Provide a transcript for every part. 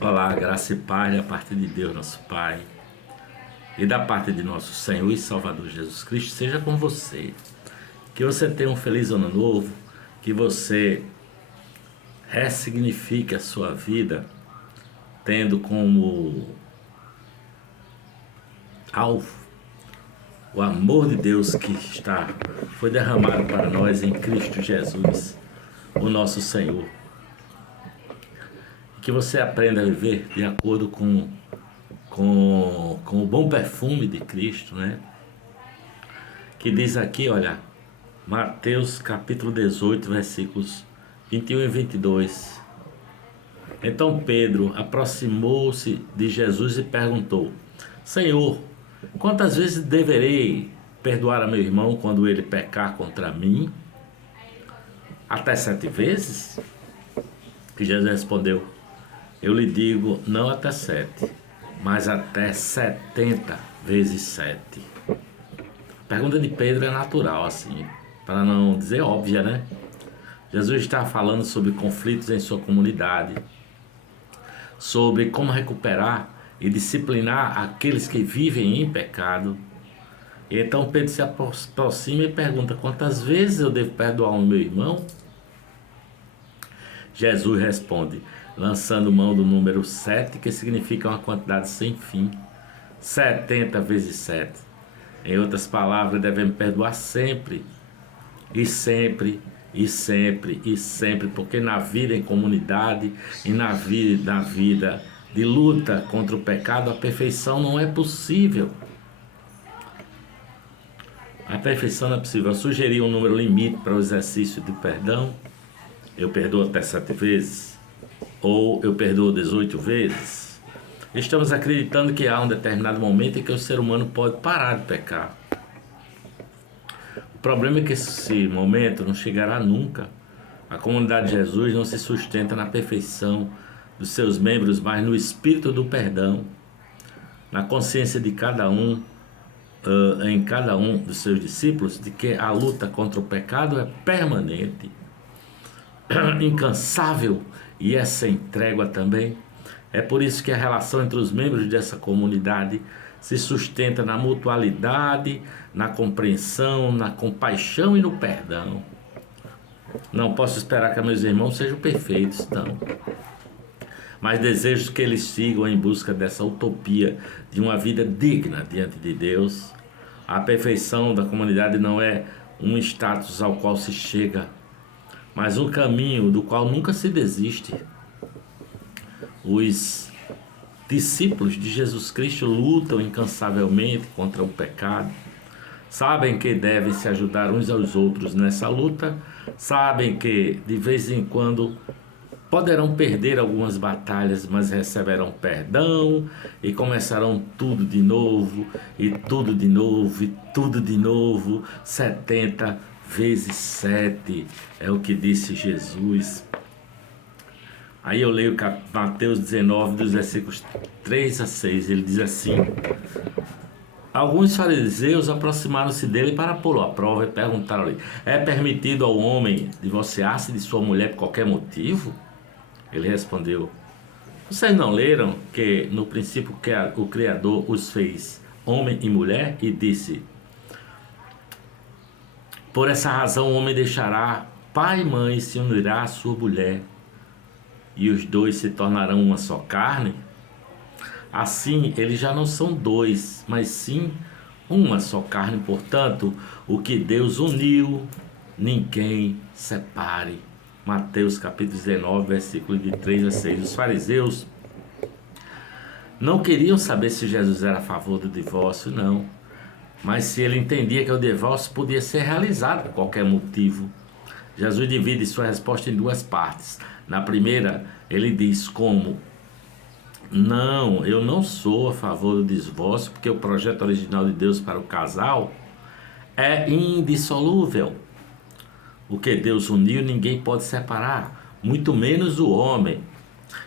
Olá, graça e paz da parte de Deus, nosso Pai, e da parte de nosso Senhor e Salvador Jesus Cristo, seja com você. Que você tenha um feliz ano novo, que você ressignifique a sua vida, tendo como alvo o amor de Deus foi derramado para nós em Cristo Jesus, o nosso Senhor. Que você aprenda a viver de acordo com o bom perfume de Cristo, né? Que diz aqui, olha, Mateus capítulo 18, versículos 21 e 22. Então Pedro aproximou-se de Jesus e perguntou: Senhor, quantas vezes deverei perdoar a meu irmão quando ele pecar contra mim? Até 7 vezes? E Jesus respondeu: Eu lhe digo, não até 7, mas até 70 vezes 7. A pergunta de Pedro é natural, assim, para não dizer óbvia, né? Jesus está falando sobre conflitos em sua comunidade, sobre como recuperar e disciplinar aqueles que vivem em pecado. E então Pedro se aproxima e pergunta: quantas vezes eu devo perdoar o meu irmão? Jesus responde, lançando mão do número 7, que significa uma quantidade sem fim. 70 vezes 7. Em outras palavras, devemos perdoar sempre, e sempre, e sempre, e sempre, porque na vida em comunidade e na vida de luta contra o pecado, a perfeição não é possível. A perfeição não é possível. Eu sugeri um número limite para o exercício de perdão. Eu perdoo até 7 vezes, ou eu perdoo 18 vezes. Estamos acreditando que há um determinado momento em que o ser humano pode parar de pecar. O problema é que esse momento não chegará nunca. A comunidade de Jesus não se sustenta na perfeição dos seus membros, mas no espírito do perdão, na consciência de cada um, em cada um dos seus discípulos, de que a luta contra o pecado é permanente, incansável e é sem trégua também. É por isso que a relação entre os membros dessa comunidade se sustenta na mutualidade, na compreensão, na compaixão e no perdão. Não posso esperar que meus irmãos sejam perfeitos, não. Mas desejo que eles sigam em busca dessa utopia de uma vida digna diante de Deus. A perfeição da comunidade não é um status ao qual se chega, mas um caminho do qual nunca se desiste. Os discípulos de Jesus Cristo lutam incansavelmente contra o pecado. Sabem que devem se ajudar uns aos outros nessa luta. Sabem que de vez em quando poderão perder algumas batalhas, mas receberão perdão e começarão tudo de novo, e tudo de novo, e tudo de novo. 70 vezes 7 é o que disse Jesus. Aí eu leio Mateus 19, dos versículos 3 a 6. Ele diz assim: Alguns fariseus aproximaram-se dele para pô-lo à prova e perguntaram-lhe: É permitido ao homem divorciar-se de sua mulher por qualquer motivo? Ele respondeu: Vocês não leram que no princípio o Criador os fez homem e mulher? E disse: Por essa razão o homem deixará pai e mãe e se unirá à sua mulher, e os dois se tornarão uma só carne? Assim, eles já não são dois, mas sim uma só carne. Portanto, o que Deus uniu, ninguém separe. Mateus capítulo 19, versículos de 3 a 6. Os fariseus não queriam saber se Jesus era a favor do divórcio, não. Mas se ele entendia que o divórcio podia ser realizado por qualquer motivo. Jesus divide sua resposta em duas partes. Na primeira, ele diz como: Não, eu não sou a favor do divórcio, porque o projeto original de Deus para o casal é indissolúvel. O que Deus uniu, ninguém pode separar, muito menos o homem.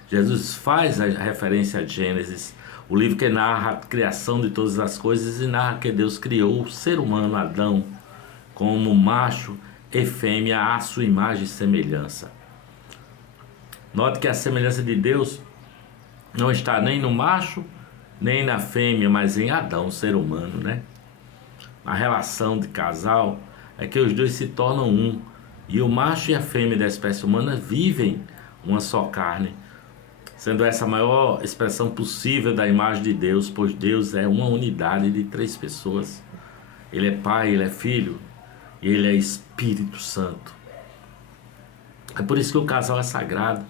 Jesus faz a referência a Gênesis, o livro que narra a criação de todas as coisas, e narra que Deus criou o ser humano, Adão, como macho e fêmea à sua imagem e semelhança. Note que a semelhança de Deus não está nem no macho, nem na fêmea, mas em Adão, o ser humano, né? A relação de casal é que os dois se tornam um, e o macho e a fêmea da espécie humana vivem uma só carne, sendo essa a maior expressão possível da imagem de Deus, pois Deus é uma unidade de três pessoas. Ele é Pai, Ele é Filho e Ele é Espírito Santo. É por isso que o casal é sagrado.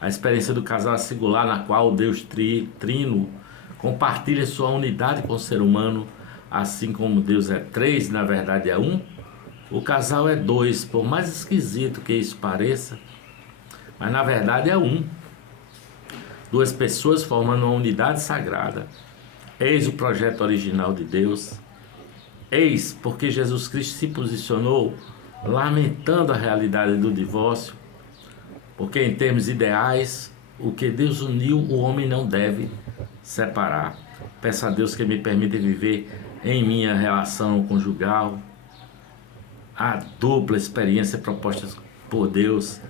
A experiência do casal é singular, na qual o Deus Trino compartilha sua unidade com o ser humano, assim como Deus é três, na verdade é um. O casal é dois, por mais esquisito que isso pareça, mas na verdade é um. Duas pessoas formando uma unidade sagrada. Eis o projeto original de Deus. Eis porque Jesus Cristo se posicionou lamentando a realidade do divórcio, porque em termos ideais, o que Deus uniu, o homem não deve separar. Peço a Deus que me permita viver em minha relação conjugal a dupla experiência proposta por Deus,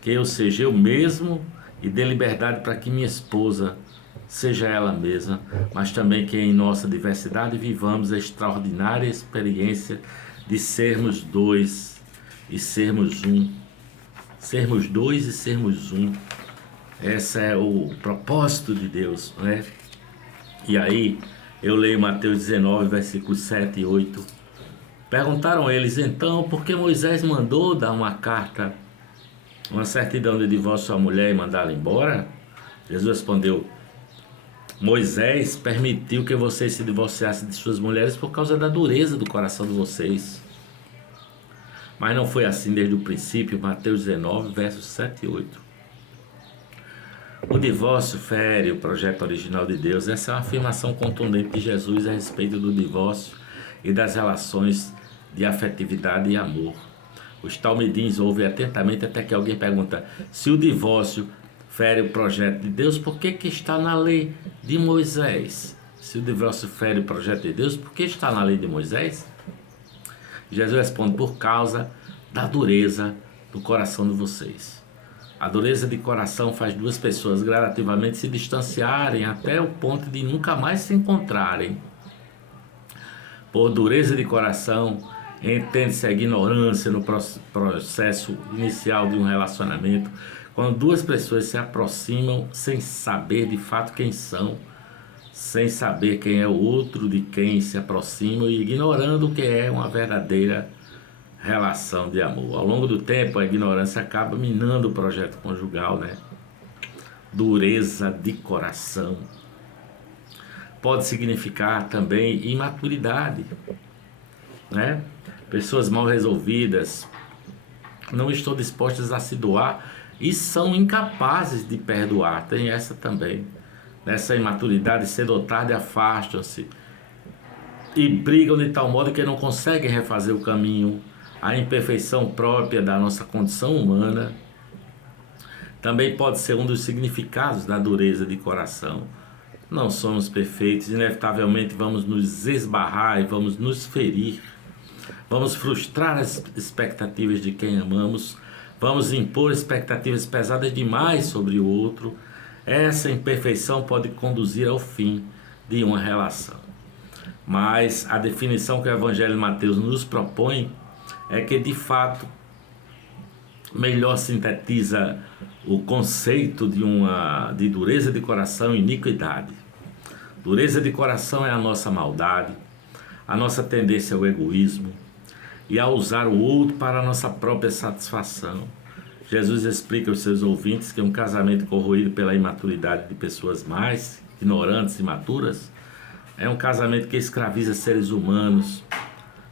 que eu seja eu mesmo e dê liberdade para que minha esposa seja ela mesma, mas também que em nossa diversidade vivamos a extraordinária experiência de sermos dois e sermos um. Sermos dois e sermos um. Esse é o propósito de Deus, né? E aí, eu leio Mateus 19, versículos 7 e 8. Perguntaram eles, então, por que Moisés mandou dar uma carta, uma certidão de divórcio à mulher e mandá-la embora? Jesus respondeu, Moisés permitiu que vocês se divorciassem de suas mulheres por causa da dureza do coração de vocês. Mas não foi assim desde o princípio. Mateus 19, versos 7 e 8. O divórcio fere o projeto original de Deus. Essa é uma afirmação contundente de Jesus a respeito do divórcio e das relações de afetividade e amor. Os talmidins ouvem atentamente até que alguém pergunta, se o divórcio fere o projeto de Deus, por que está na lei de Moisés? Se o divórcio fere o projeto de Deus, por que está na lei de Moisés? Jesus responde, por causa da dureza do coração de vocês. A dureza de coração faz duas pessoas gradativamente se distanciarem até o ponto de nunca mais se encontrarem. Por dureza de coração, entende-se a ignorância no processo inicial de um relacionamento, quando duas pessoas se aproximam sem saber de fato quem são, sem saber quem é o outro de quem se aproximam e ignorando o que é uma verdadeira relação de amor. Ao longo do tempo, a ignorância acaba minando o projeto conjugal, né? Dureza de coração pode significar também imaturidade, né? Pessoas mal resolvidas não estão dispostas a se doar e são incapazes de perdoar. Tem essa também. Nessa imaturidade, cedo ou tarde, afastam-se e brigam de tal modo que não conseguem refazer o caminho. A imperfeição própria da nossa condição humana também pode ser um dos significados da dureza de coração. Não somos perfeitos, inevitavelmente vamos nos esbarrar e vamos nos ferir. Vamos frustrar as expectativas de quem amamos, vamos impor expectativas pesadas demais sobre o outro. Essa imperfeição pode conduzir ao fim de uma relação. Mas a definição que o Evangelho de Mateus nos propõe é que, de fato, melhor sintetiza o conceito de dureza de coração e iniquidade. Dureza de coração é a nossa maldade, a nossa tendência ao egoísmo e a usar o outro para a nossa própria satisfação. Jesus explica aos seus ouvintes que um casamento corroído pela imaturidade de pessoas mais ignorantes e imaturas é um casamento que escraviza seres humanos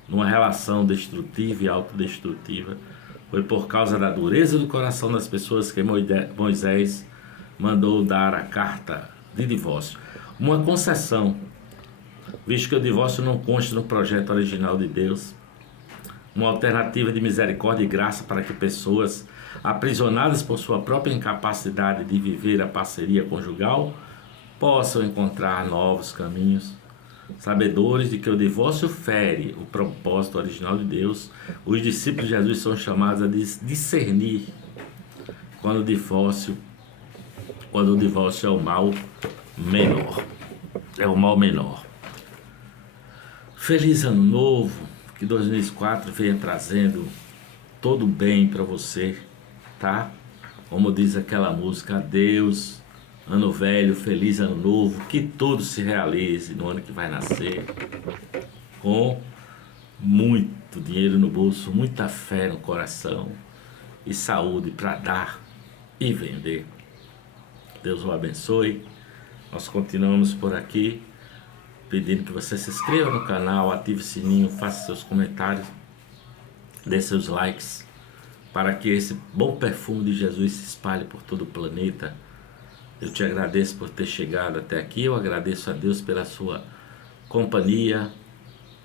numa relação destrutiva e autodestrutiva. Foi por causa da dureza do coração das pessoas que Moisés mandou dar a carta de divórcio. Uma concessão, visto que o divórcio não consta no projeto original de Deus. Uma alternativa de misericórdia e graça para que pessoas aprisionadas por sua própria incapacidade de viver a parceria conjugal possam encontrar novos caminhos. Sabedores de que o divórcio fere o propósito original de Deus, os discípulos de Jesus são chamados a discernir quando o divórcio quando o divórcio é o mal menor. É o mal menor. Feliz ano novo, que 2004 venha trazendo todo o bem para você, tá? Como diz aquela música, adeus, ano velho, feliz ano novo, que tudo se realize no ano que vai nascer, com muito dinheiro no bolso, muita fé no coração e saúde para dar e vender. Deus o abençoe. Nós continuamos por aqui, pedindo que você se inscreva no canal, ative o sininho, faça seus comentários, dê seus likes, para que esse bom perfume de Jesus se espalhe por todo o planeta. Eu te agradeço por ter chegado até aqui, eu agradeço a Deus pela sua companhia,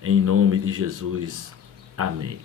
em nome de Jesus. Amém.